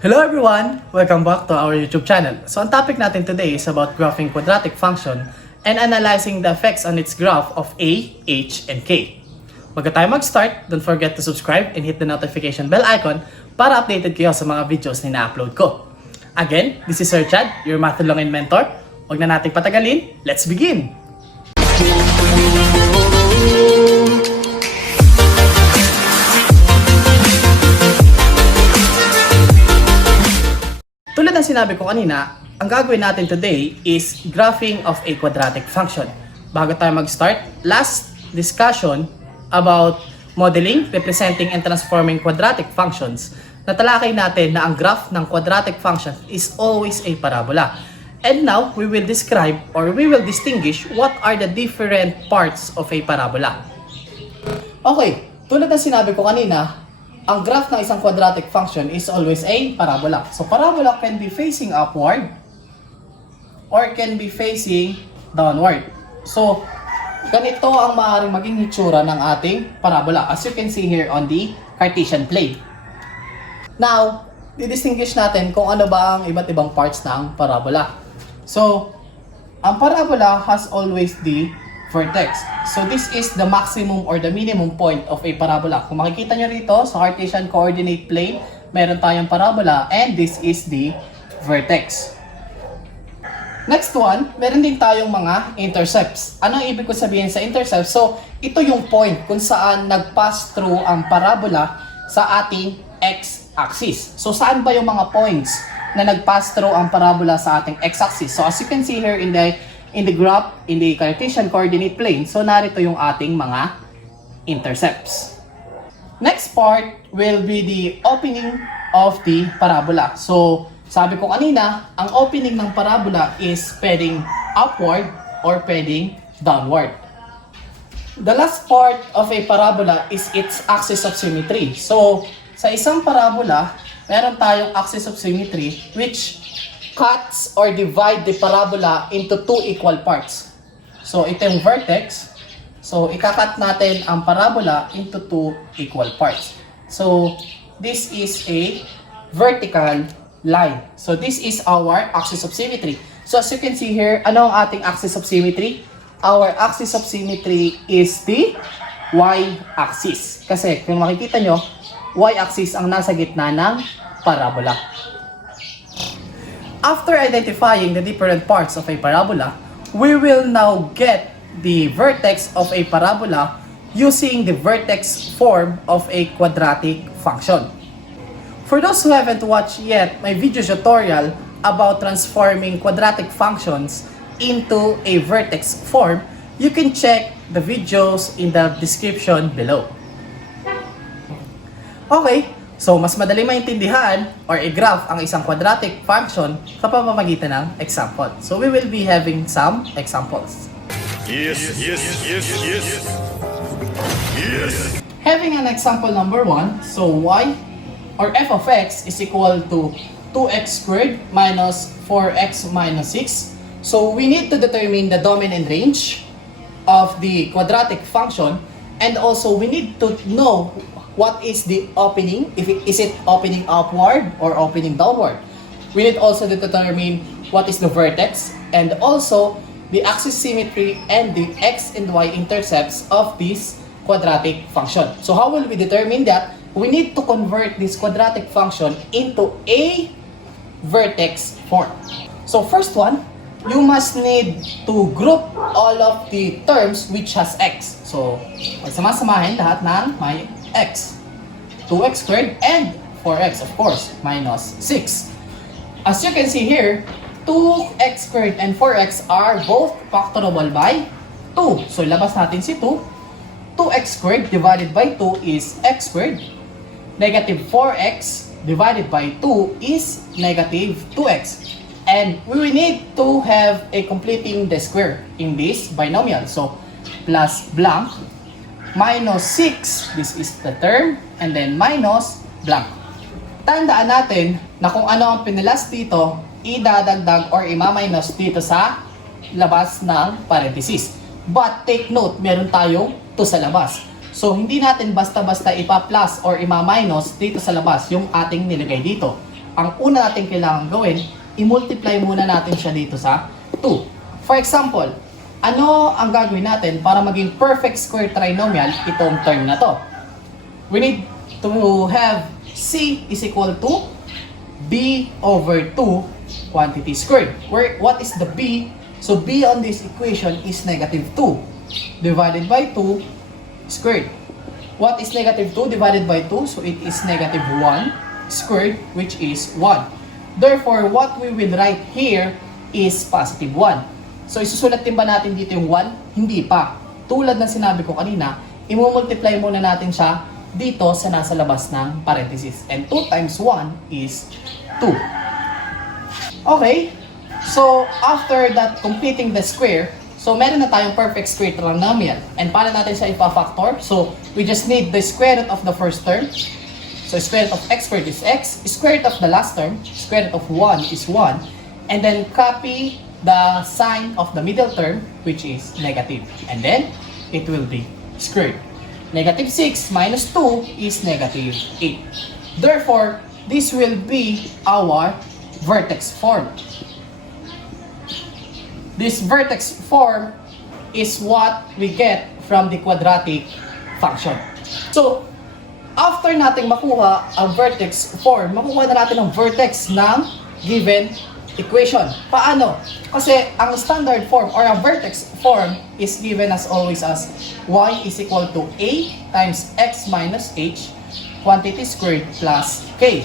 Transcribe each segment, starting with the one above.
Hello everyone! Welcome back to our YouTube channel. So ang topic natin today is about graphing quadratic function and analyzing the effects on its graph of A, H, and K. Bago tayo mag-start, don't forget to subscribe and hit the notification bell icon para updated kayo sa mga videos na ina-upload ko. Again, this is Sir Chad, your math and mentor. Huwag na nating patagalin, let's begin! Tulad ng sinabi ko kanina, ang gagawin natin today is graphing of a quadratic function. Bago tayo mag-start, last discussion about modeling, representing, and transforming quadratic functions, natalakay natin na ang graph ng quadratic function is always a parabola. And now, we will describe or we will distinguish what are the different parts of a parabola. Okay, tulad ng sinabi ko kanina, ang graph ng isang quadratic function is always a parabola. So, parabola can be facing upward or can be facing downward. So, ganito ang maaaring maging hitsura ng ating parabola as you can see here on the Cartesian plane. Now, didistinguish natin kung ano ba ang iba't ibang parts ng parabola. So, ang parabola has always the vertex. So this is the maximum or the minimum point of a parabola. Kung makikita nyo rito sa Cartesian coordinate plane, meron tayong parabola and this is the vertex. Next one, meron din tayong mga intercepts. Ano ang ibig ko sabihin sa intercepts? So ito yung point kung saan nag-pass through ang parabola sa ating x-axis. So saan ba yung mga points na nag-pass through ang parabola sa ating x-axis? So as you can see here in the graph, in the Cartesian coordinate plane, so narito yung ating mga intercepts. Next part will be the opening of the parabola. So, sabi ko kanina, ang opening ng parabola is pwedeng upward or pwedeng downward. The last part of a parabola is its axis of symmetry. So, sa isang parabola, meron tayong axis of symmetry which cuts or divide the parabola into two equal parts. So, ito yung vertex. So, ikakat natin ang parabola into two equal parts. So, this is a vertical line. So, this is our axis of symmetry. So, as you can see here, ano ang ating axis of symmetry? Our axis of symmetry is the y-axis. Kasi, kung makikita nyo, y-axis ang nasa gitna ng parabola. After identifying the different parts of a parabola, we will now get the vertex of a parabola using the vertex form of a quadratic function. For those who haven't watched yet my video tutorial about transforming quadratic functions into a vertex form, you can check the videos in the description below. Okay. So, mas madali maintindihan or i-graph ang isang quadratic function sa pamamagitan ng example. So, we will be having some examples. Yes. Having an example number 1, so y or f of x is equal to 2x squared minus 4x minus 6. So, we need to determine the domain and range of the quadratic function, and also we need to know what is the opening, is it opening upward or opening downward. We need also to determine what is the vertex and also the axis symmetry and the x and y intercepts of this quadratic function. So how will we determine that? We need to convert this quadratic function into a vertex form. So first one, you must need to group all of the terms which has x. So magsama-samahin lahat ng may x. 2x squared and 4x, of course, minus 6. As you can see here, 2x squared and 4x are both factorable by 2. So, labas natin si 2. 2x squared divided by 2 is x squared. Negative 4x divided by 2 is negative 2x. And we will need to have a completing the square in this binomial. So, plus blank minus 6, this is the term, and then minus blank. Tandaan natin na kung ano ang pinilas dito, idadagdag or ima-minus dito sa labas ng parenthesis. But take note, meron tayong 2 sa labas. So, hindi natin basta-basta ipa-plus or ima-minus dito sa labas yung ating nilagay dito. ang una natin kailangan gawin, i-multiply muna natin siya dito sa 2. For example, ano ang gagawin natin para maging perfect square trinomial itong term na to? We need to have C is equal to B over 2 quantity squared. What is the B? So B on this equation is negative 2 divided by 2 squared. What is negative 2 divided by 2? So it is negative 1 squared, which is 1. Therefore, what we will write here is positive 1. So, isusulat din ba natin dito yung 1? Hindi pa. Tulad ng sinabi ko kanina, i-multiply muna natin siya dito sa nasa labas ng parenthesis. And 2 times 1 is 2. Okay. So, after that, completing the square, so meron na tayong perfect square trinomial. And paano natin siya ipa-factor? So, we just need the square root of the first term. So, square root of x squared is x. Square root of the last term, square root of 1 is 1. And then, copy the sign of the middle term, which is negative. And then, it will be squared. Negative 6 minus 2 is negative 8. Therefore, this will be our vertex form. This vertex form is what we get from the quadratic function. So, after nating makuha ang vertex form, makukuha na natin ang vertex ng given equation. Paano? Kasi ang standard form or ang vertex form is given as always as y is equal to a times x minus h quantity squared plus k.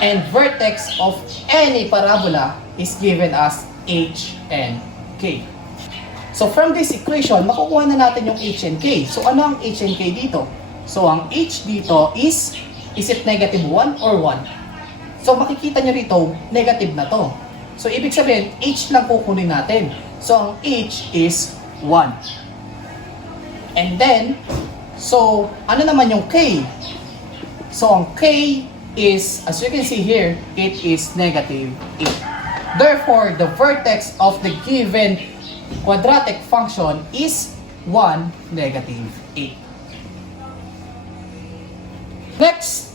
And vertex of any parabola is given as h and k. So from this equation, makukuha na natin yung h and k. So ano ang h and k dito? So ang h dito is it negative 1 or 1? So, makikita nyo rito, negative na to. So, ibig sabihin, h lang kukunin natin. So, ang h is 1. And then, so, ano naman yung k? So, ang k is, as you can see here, it is negative 8. Therefore, the vertex of the given quadratic function is 1, negative 8. Next,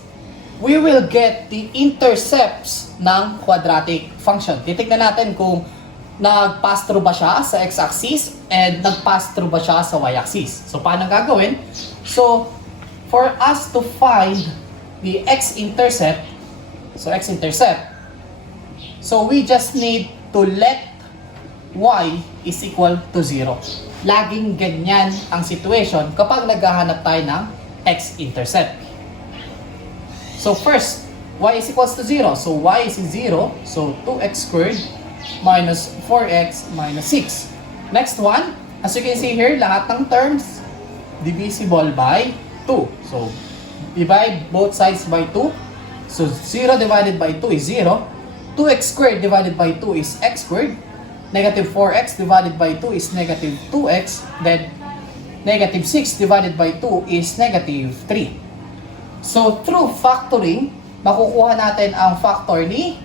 we will get the intercepts ng quadratic function. Titignan natin kung nag-pass through ba siya sa x-axis and nag-pass through ba siya sa y-axis. So, paano gagawin? So, for us to find the x-intercept, so we just need to let y is equal to 0. Laging ganyan ang situation kapag naghahanap tayo ng x-intercept. So first, y is equals to 0. So y is 0. So 2x squared minus 4x minus 6. Next one, as you can see here, lahat ng terms divisible by 2. So divide both sides by 2. So 0 divided by 2 is 0. 2x squared divided by 2 is x squared. Negative 4x divided by 2 is negative 2x. Then negative 6 divided by 2 is negative 3. So, through factoring, makukuha natin ang factor ni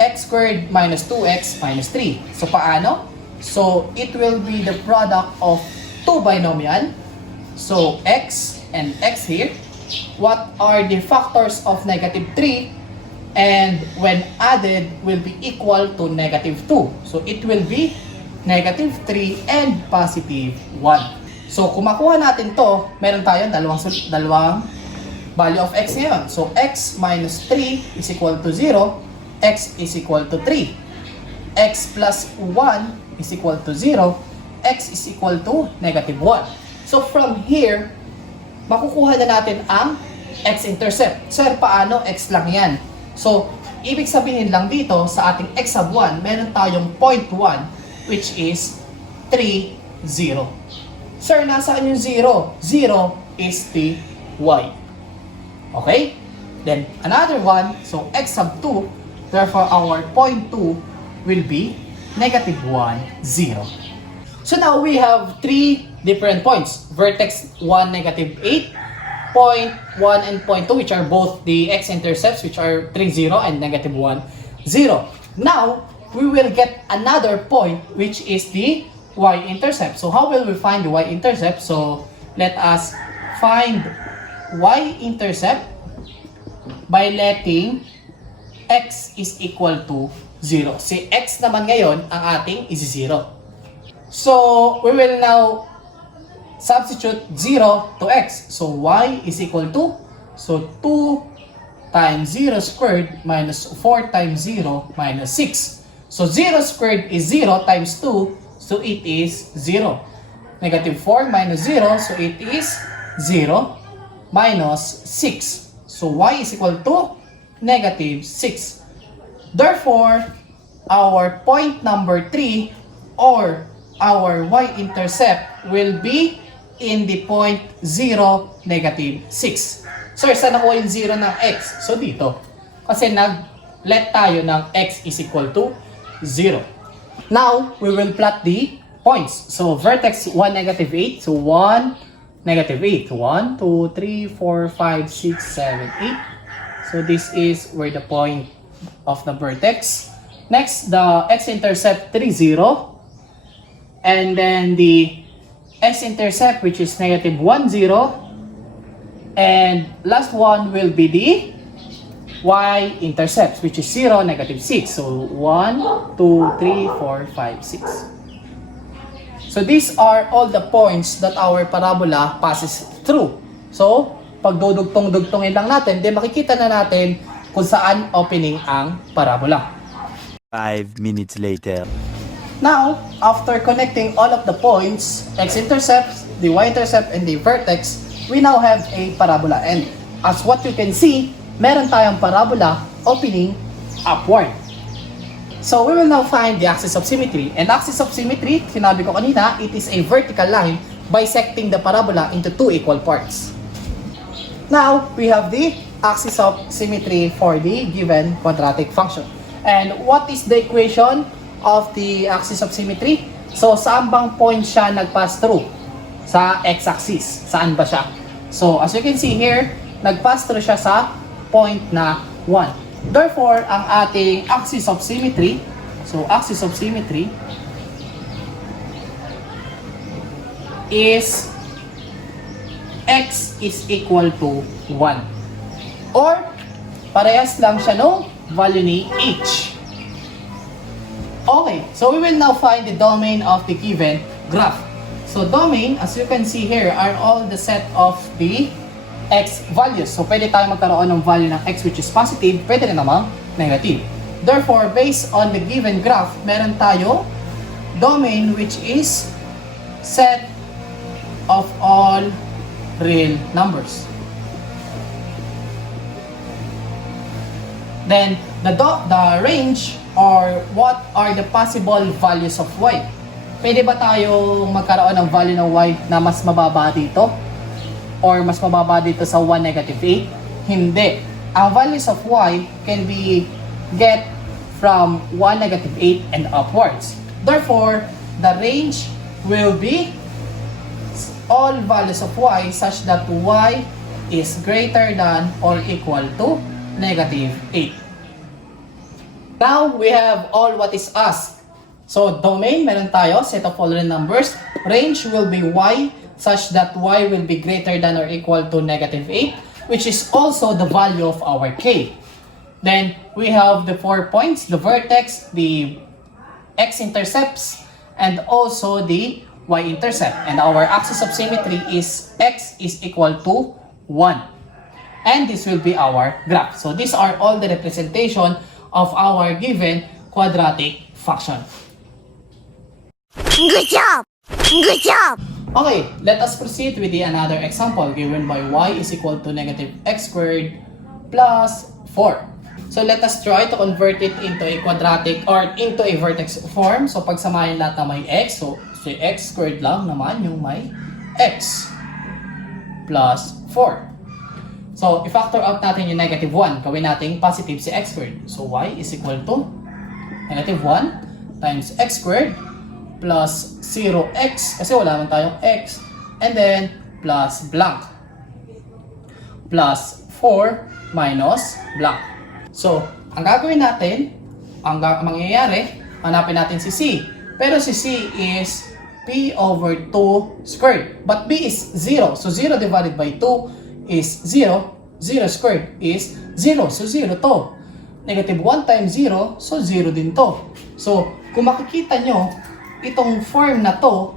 x squared minus 2x minus 3. So, paano? So, it will be the product of two binomial. So, x and x here. What are the factors of negative 3? And when added, will be equal to negative 2. So, it will be negative 3 and positive 1. So, kung makuha natin to, meron tayong dalawang value of x ngayon. So, x minus 3 is equal to 0. X is equal to 3. X plus 1 is equal to 0. X is equal to negative 1. So, from here, makukuha na natin ang x-intercept. Sir, paano? X lang yan. So, ibig sabihin lang dito, sa ating x sub 1, meron tayong 0.1, which is 3, 0. Sir, nasaan yung 0? 0 is the y. Okay? Then, another one, so x sub 2, therefore our 0.2 will be negative 1, 0. So now we have three different points. Vertex 1, negative 8, point 1 and point 2, which are both the x-intercepts, which are 3, 0 and negative 1, 0. Now, we will get another point, which is the y-intercept. So how will we find the y-intercept? So, let us find y-intercept by letting x is equal to 0. Si x naman ngayon, ang ating is 0. So, we will now substitute 0 to x. So, y is equal to, so 2 times 0 squared minus 4 times 0 minus 6. So, 0 squared is 0 times 2, so it is 0. Negative 4 minus 0, so it is 0 minus 6. So, y is equal to negative 6. Therefore, our point number 3 or our y-intercept will be in the point 0, negative 6. So, saan nakuha yung 0 ng x? So, dito. Kasi nag-let tayo ng x is equal to 0. Now, we will plot the points. So, vertex 1, negative 8. So, 1, negative 8. 1, 2, 3, 4, 5, 6, 7, 8. So, this is where the point of the vertex. Next, the x-intercept 3, 0. And then the x-intercept, which is negative 1, 0. And last one will be the y-intercept, which is 0, negative 6. So, 1, 2, 3, 4, 5, 6. So, these are all the points that our parabola passes through. So, pag dudugtong-dugtongin lang natin, then makikita na natin kung saan opening ang parabola. 5 minutes later. Now, after connecting all of the points, x-intercepts, the y-intercept, and the vertex, we now have a parabola. And as what you can see, meron tayong parabola opening upward. So, we will now find the axis of symmetry. And axis of symmetry, sinabi ko kanina, it is a vertical line bisecting the parabola into two equal parts. Now, we have the axis of symmetry for the given quadratic function. And what is the equation of the axis of symmetry? So, saan bang point siya nag-pass through? Sa x-axis. Saan ba siya? So, as you can see here, nag-pass through siya sa point na 1. Therefore, ang ating axis of symmetry, so axis of symmetry is x is equal to 1. Or, parehas lang siya no value ni h. Okay, so we will now find the domain of the given graph. So domain, as you can see here, are all the set of the x values. So pwede tayo magkaroon ng value ng x which is positive, pwede rin namang negative. Therefore, based on the given graph, meron tayo domain which is set of all real numbers. Then, the range or what are the possible values of y. Pwede ba tayo magkaroon ng value ng y na mas mababa dito? Or mas mababa dito sa 1, negative 8? Hindi. Ang values of y can be get from 1, negative 8 and upwards. Therefore, the range will be all values of y such that y is greater than or equal to negative 8. Now, we have all what is asked. So, domain, meron tayo, set of all real numbers. Range will be y such that y will be greater than or equal to negative 8, which is also the value of our k. Then, we have the 4 points, the vertex, the x-intercepts, and also the y-intercept. And our axis of symmetry is x is equal to 1. And this will be our graph. So these are all the representation of our given quadratic function. Good job! Good job! Okay, let us proceed with another example given by y is equal to negative x squared plus 4. So let us try to convert it into a quadratic or into a vertex form. So pagsamahin lahat na may x, so si x squared lang naman yung may x plus 4. So, i-factor out natin yung negative 1. Gawin natin positive si x squared. So, y is equal to negative 1 times x squared plus 0x, kasi wala man tayong x, and then plus blank. Plus 4 minus blank. So, ang gagawin natin, ang mangyayari, hanapin natin si c. Pero si c is p over 2 squared. But b is 0. So, 0 divided by 2 is 0. 0 squared is 0. So, 0 to. Negative 1 times 0, so 0 din to. So, kung makikita nyo, itong form na to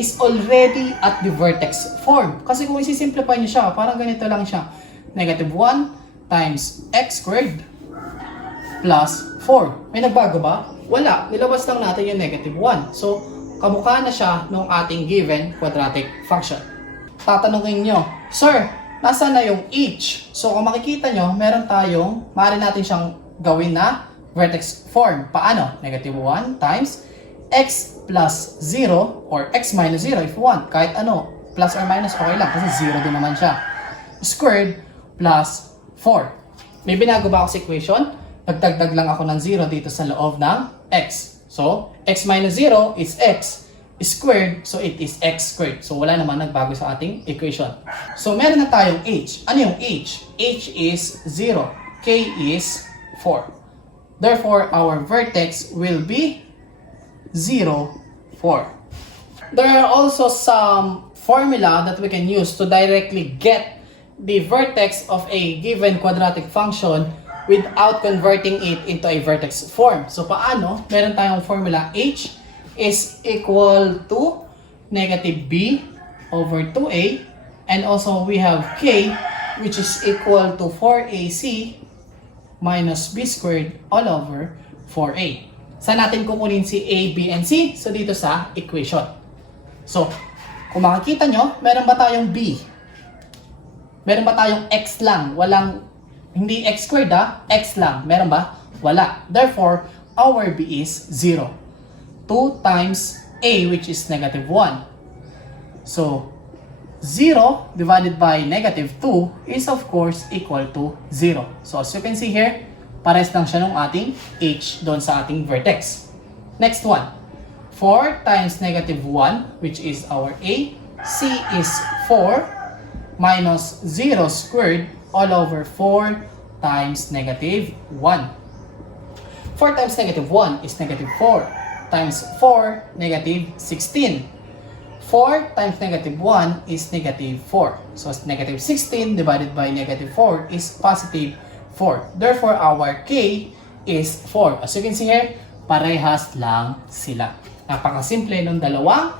is already at the vertex form. Kasi kung isi-simplify nyo siya, parang ganito lang siya. Negative 1 times x squared plus 4. May nagbago ba? Wala. Nilabas lang natin yung negative 1. So, kamukha na siya ng ating given quadratic function. Tatanungin nyo, Sir, nasa na yung h? So, kung makikita nyo, maaari natin siyang gawin na vertex form. Paano? Negative 1 times x plus 0 or x minus 0 if you want. Kahit ano, plus or minus okay lang kasi 0 din naman siya. Squared plus 4. May binago ba ako sa equation? Nagdagdag lang ako ng 0 dito sa loob ng x. So, x minus 0 is x squared, so it is x squared. So, wala naman nagbago sa ating equation. So, meron na tayong h. Ano yung h? h is 0. K is 4. Therefore, our vertex will be 0, 4. There are also some formula that we can use to directly get the vertex of a given quadratic function without converting it into a vertex form. So, paano? Meron tayong formula h is equal to negative b over 2a, and also we have k which is equal to 4ac minus b squared all over 4a. Saan natin kukunin si a, b, and c? So, dito sa equation. So, kung makikita nyo, meron ba tayong b? Meron ba tayong x lang? Hindi x squared x lang. Meron ba? Wala. Therefore, our b is 0. 2 times a, which is negative 1. So, 0 divided by negative 2 is of course equal to 0. So, as you can see here, pares lang siya ng ating h doon sa ating vertex. Next one. 4 times negative 1, which is our a. C is 4 minus 0 squared all over 4 times negative 1. 4 times negative 1 is negative 4 times 4, negative 16. 4 times negative 1 is negative 4. So, negative 16 divided by negative 4 is positive 4. Therefore, our k is 4. As you can see here, parehas lang sila. Napakasimple ng dalawang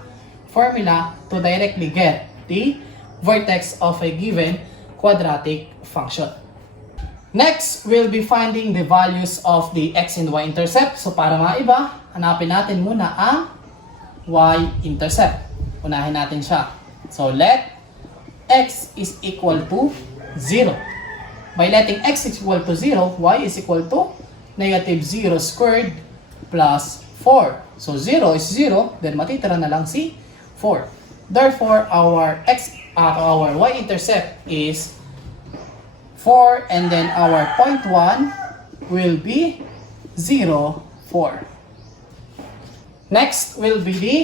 formula to directly get the vertex of a given quadratic function. Next, we'll be finding the values of the x and y intercept. So, para maiba, hanapin natin muna ang y-intercept. Unahin natin siya. So, let x is equal to 0. By letting x is equal to 0, y is equal to negative 0 squared plus 4. So, 0 is 0, then matitira na lang si 4. Therefore, our y-intercept is 4, and then our point 1 will be 0, 4. Next will be the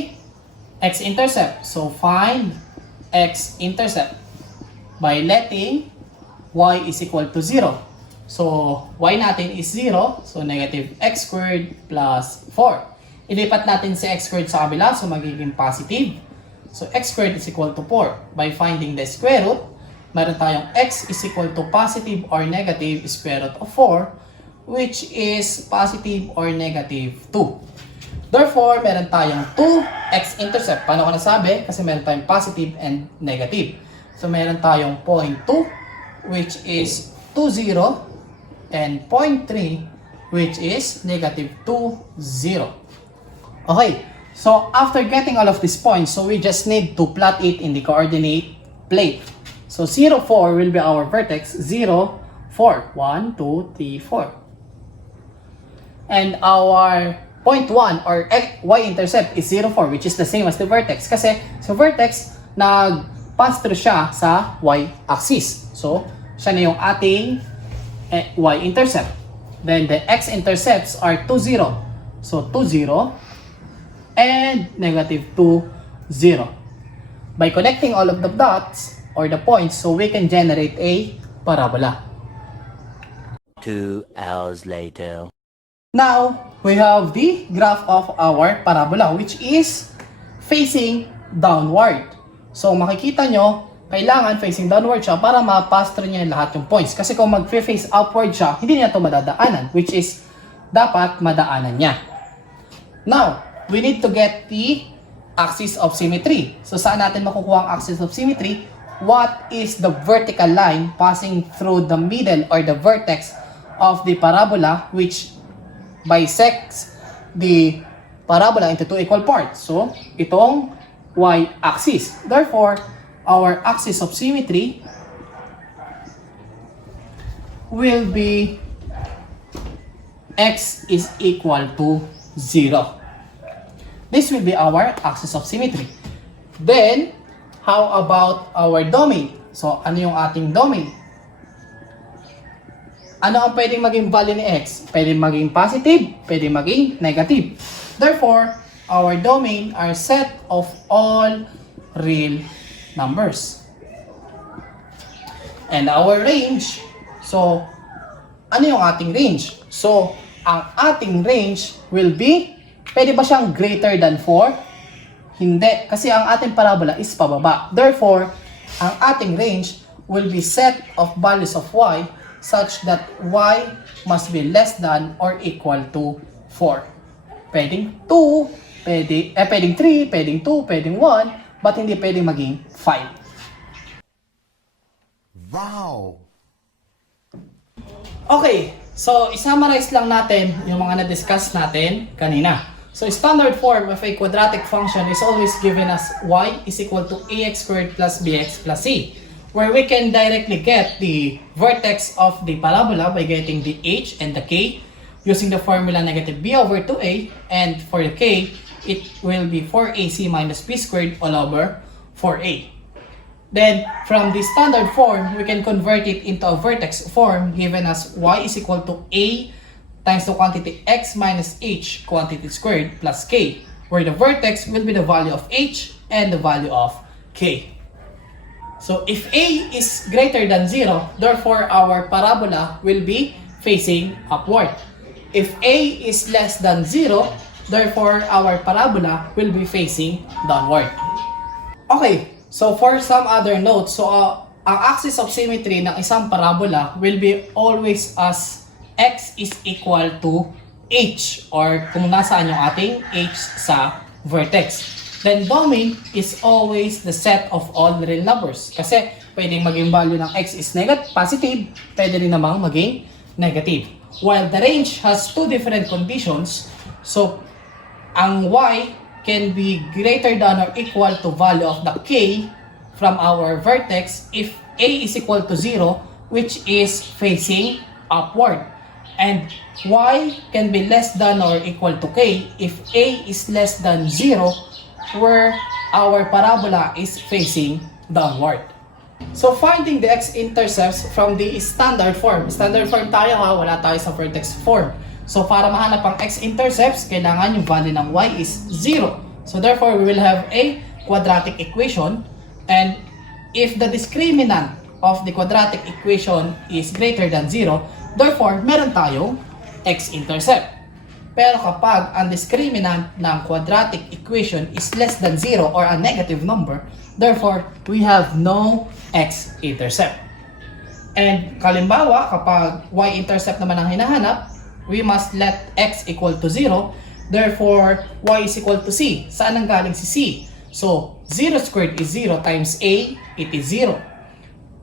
x-intercept. So, find x-intercept by letting y is equal to 0. So, y natin is 0. So, negative x squared plus 4. Ilipat natin si x squared sa kabila. So, magiging positive. So, x squared is equal to 4. By finding the square root, meron tayong x is equal to positive or negative square root of 4, which is positive or negative 2. Therefore, meron tayong 2 x-intercept. Paano ko nasabi? Kasi meron tayong positive and negative. So, meron tayong point 2, which is 2, 0, and point 3, which is negative 2, 0. Okay, so after getting all of these points, so we just need to plot it in the coordinate plane. So, 0, 4 will be our vertex. 0, 4. 1, 2, 3, 4. And our point 1 or y-intercept is 0, 4, which is the same as the vertex. Kasi sa vertex, nag-pass through siya sa y-axis. So, siya na yung ating y-intercept. Then, the x-intercepts are 2, 0. So, 2, 0 and negative 2, 0. By connecting all of the dots or the points, so we can generate a parabola. 2 hours later. Now, we have the graph of our parabola, which is facing downward. So, makikita nyo, kailangan facing downward siya para ma-pass through niya lahat yung points. Kasi kung mag-face upward siya, hindi niya ito madadaanan, which is dapat madaanan niya. Now, we need to get the axis of symmetry. So, saan natin makukuha ang axis of symmetry? What is the vertical line passing through the middle or the vertex of the parabola which bisects the parabola into two equal parts? So, itong y-axis. Therefore, our axis of symmetry will be x is equal to 0. This will be our axis of symmetry. Then, how about our domain? So, ano yung ating domain? Ano ang pwedeng maging value ni x? Pwedeng maging positive, pwedeng maging negative. Therefore, our domain are set of all real numbers. And our range, so, ano yung ating range? So, ang ating range will be, pwede ba siyang greater than 4? Hindi, kasi ang ating parabola is pababa. Therefore, ang ating range will be set of values of y such that y must be less than or equal to 4. Pwedeng 2, pwedeng 3, pwedeng 2, pwedeng 1, but hindi pwedeng maging 5. Wow! Okay, so isummarize lang natin yung mga na-discuss natin kanina. So standard form of a quadratic function is always given as y is equal to ax squared plus bx plus c, where we can directly get the vertex of the parabola by getting the h and the k using the formula negative b over 2a, and for the k, it will be 4ac minus b squared all over 4a. Then, from the standard form, we can convert it into a vertex form given as y is equal to a times the quantity x minus h quantity squared plus k, where the vertex will be the value of h and the value of k. So, if a is greater than 0, therefore our parabola will be facing upward. If a is less than 0, therefore our parabola will be facing downward. Okay, so for some other notes, so ang axis of symmetry ng isang parabola will be always as x is equal to h, or kung nasaan yung ating h sa vertex. Then domain is always the set of all real numbers. Kasi pwedeng maging value ng x is positive, pwede rin namang maging negative. While the range has two different conditions, so ang y can be greater than or equal to value of the k from our vertex if a is equal to 0, which is facing upward. And y can be less than or equal to k if a is less than 0, where our parabola is facing downward. So finding the x-intercepts from the standard form. Standard form tayo ha, wala tayo sa vertex form. So para mahanap ang x-intercepts, kailangan yung value ng y is 0. So therefore, we will have a quadratic equation, and if the discriminant of the quadratic equation is greater than 0, therefore, meron tayong x-intercept. Pero kapag ang discriminant ng quadratic equation is less than 0 or a negative number, therefore, we have no x-intercept. And kalimbawa, kapag y-intercept naman ang hinahanap, we must let x equal to 0. Therefore, y is equal to c. Saan ang galing si c? So, 0 squared is 0 times a, it is 0.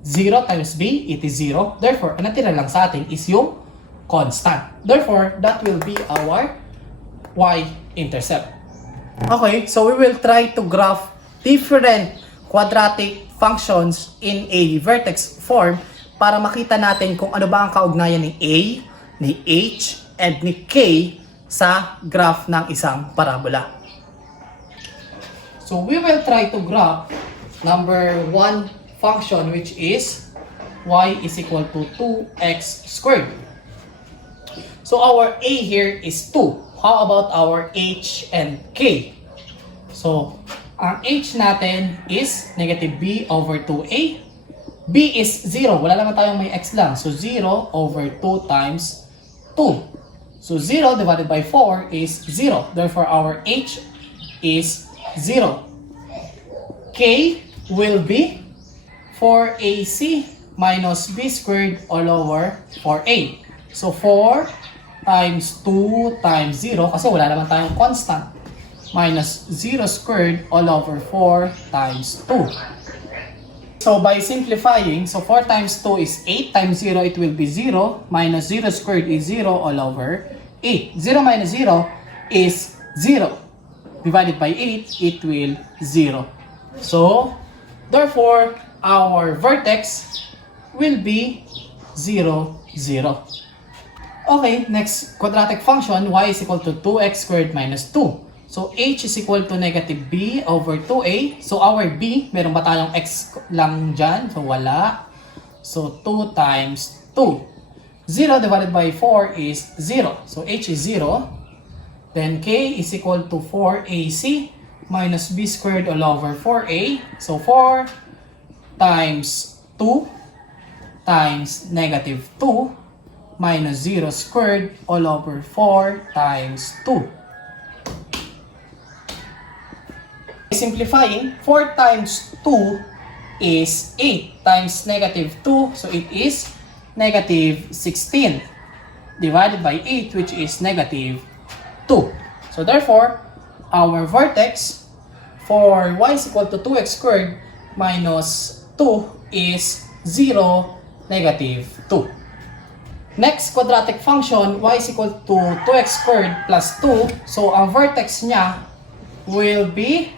0 times b, it is 0. Therefore, ang natira lang sa atin is yung constant. Therefore, that will be our y-intercept. Okay, so we will try to graph different quadratic functions in a vertex form para makita natin kung ano ba ang kaugnayan ni a, ni h, and ni k sa graph ng isang parabola. So we will try to graph number 1 function, which is y is equal to 2x squared. So our a here is 2. How about our h and k? So ang h natin is negative b over 2a. b is 0. Wala naman tayong may x lang. So 0 over 2 times 2. So 0 divided by 4 is 0. Therefore, our h is 0. K will be 4ac minus b squared all over 4a. So 4 times 2 times 0, kasi wala naman tayong constant, minus 0 squared all over 4 times 2. So by simplifying, so 4 times 2 is 8 times 0, it will be 0, minus 0 squared is 0 all over 8. 0 minus 0 is 0. Divided by 8, it will 0. So, therefore, our vertex will be 0, 0. Okay, next quadratic function, y is equal to 2x squared minus 2. So, h is equal to negative b over 2a. So, our b, meron ba tayong x lang dyan? So, wala. So, 2 times 2. 0 divided by 4 is 0. So, h is 0. Then, k is equal to 4ac minus b squared all over 4a. So, 4 times 2 times negative 2 minus 0 squared all over 4 times 2. Simplifying, 4 times 2 is 8 times negative 2, so it is negative 16 divided by 8, which is negative 2. So therefore, our vertex for y is equal to 2x squared minus 2 is 0, negative 2. Next quadratic function, y is equal to 2x squared plus 2. So ang vertex niya will be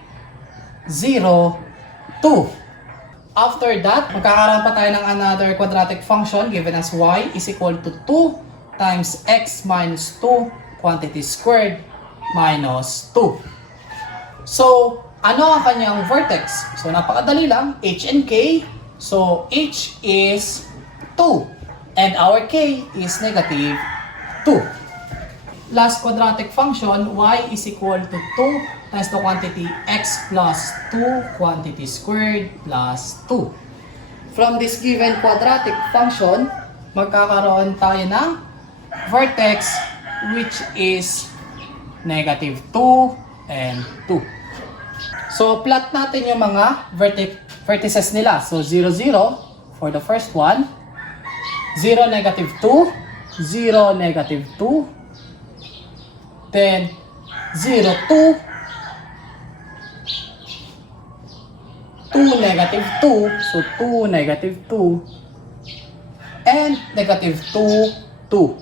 0, 2. After that, magkakaroon pa tayo ng another quadratic function given as y is equal to 2 times x minus 2 quantity squared minus 2. So, ano ang kanyang vertex? So, napakadali lang, h and k. So, h is 2 and our k is negative 2. Last quadratic function, y is equal to 2 times the quantity x plus 2 quantity squared plus 2. From this given quadratic function, magkakaroon tayo ng vertex which is negative 2 and 2. So, plot natin yung mga vertices nila. So, 0, 0 for the first one. 0, negative 2. 0, negative 2. Then, 0, 2. 2, negative 2. So, 2, negative 2. And negative 2, 2.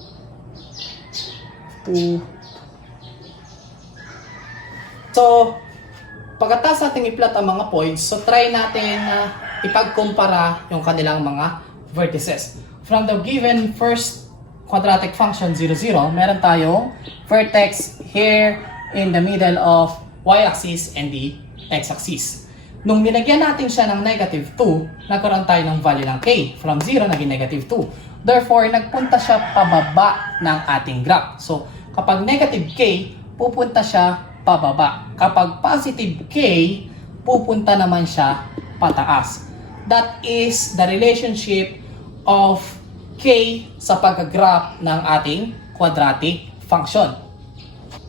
2. So, pagkatapos natin i-plot ang mga points, so try natin na ipagkumpara yung kanilang mga vertices. From the given first quadratic function 0, 0, meron tayong vertex here in the middle of y-axis and the x-axis. Nung nilagyan natin siya ng negative 2, nagkaroon tayo ng value ng k. From 0, naging negative 2. Therefore, nagpunta siya pababa ng ating graph. So, kapag negative k, pupunta siya pababa. Kapag positive k, pupunta naman siya pataas. That is the relationship of k sa pagka-graph ng ating quadratic function.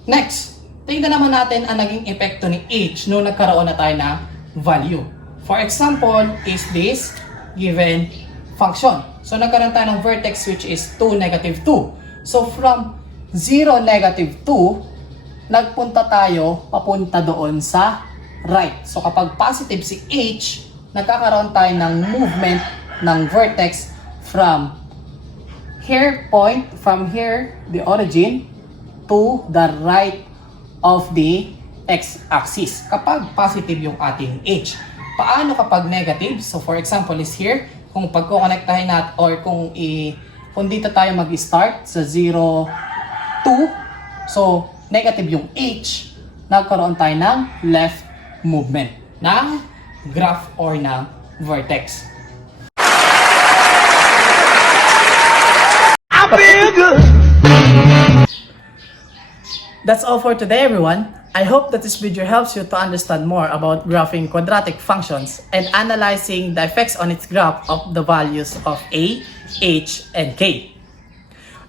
Next, tingnan naman natin ang naging epekto ni h nung nagkaroon na tayo ng value. For example, is this given function. So, nagkaroon tayo ng vertex which is 2, negative 2. So, from 0, negative 2, nagpunta tayo papunta doon sa right. So, kapag positive si h, nagkakaroon tayo ng movement ng vertex from here point, from here, the origin, to the right of the x-axis. Kapag positive yung ating h. Paano kapag negative? So, for example, is here, kung pagko-connectahin natin, or kung dito tayo mag-start sa 0, 2, so, negative yung h, nagkaroon tayo ng left movement ng graph or ng vertex. I feel good. That's all for today, everyone. I hope that this video helps you to understand more about graphing quadratic functions and analyzing the effects on its graph of the values of a, h, and k.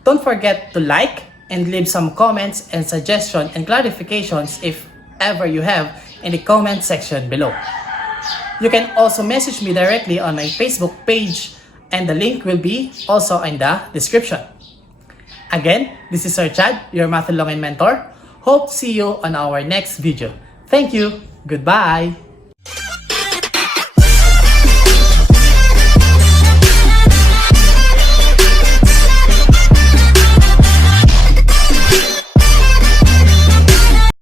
Don't forget to like and leave some comments and suggestions and clarifications if ever you have in the comment section below. You can also message me directly on my Facebook page and the link will be also in the description. Again, this is Sir Chad, your Math Long and mentor. Hope to see you on our next video. Thank you. Goodbye.